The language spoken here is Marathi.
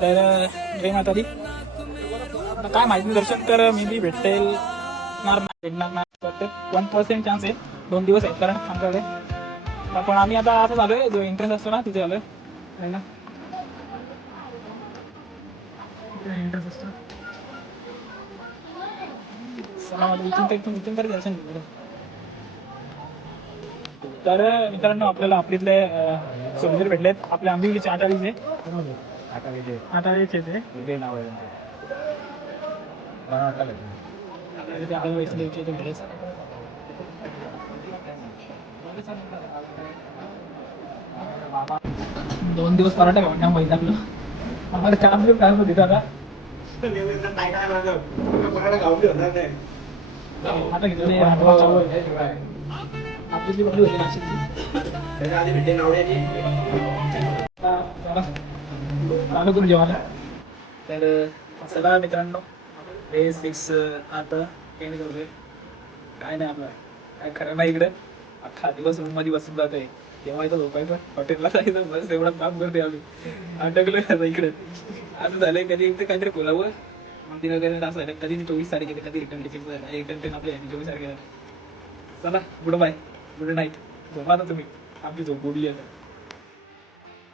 तर जय माता दी. आता काय माहिती दर्शक तर मी बी भेटणार नाही 1% चान्स आहे. 2 दिवस आहेत कारण आमच्याकडे. पण आम्ही आता असं झालोय जो इंटरेस्ट असतो ना तिथे आलोय आहे ना. इंटरेस्ट असतो इथून तरी दर्शन घेऊ. तर मित्रांनो आपल्याला आपलीतले सोल्जर भेटलेत आपल्या आंबिवलीचे आटाळीचे ते नाव आहे आपल्याला वैष्णवीचे भेटलेच. 2 दिवस पराठा खाऊन माहिती आपलं आम्हाला 4 दिवस काय होते आता आता घेतलं आपली कुठली होती नाशिकची करून जेवायला. तर चला मित्रांनो रेस फिक्स आता काही करतोय काय नाही आपलं काय खरं नाही इकडे अख्खा दिवस रूम मध्ये बसून जात आहे. तेव्हा इथं झोपायचं हॉटेलला जायचं बस एवढं काम करते आम्ही अटकलो इकडे. असं झालंय कधी इथे काहीतरी बोलावं मंदिर वगैरे असं झालं कधी 24 तारीख येते कधी रिटर्न टिकीट झालं रिटर्न ट्रेन आपली 24 तारखेला. चला गुड बाय गुड नाईट झोपा आता तुम्ही आपली झोप उडली आहे.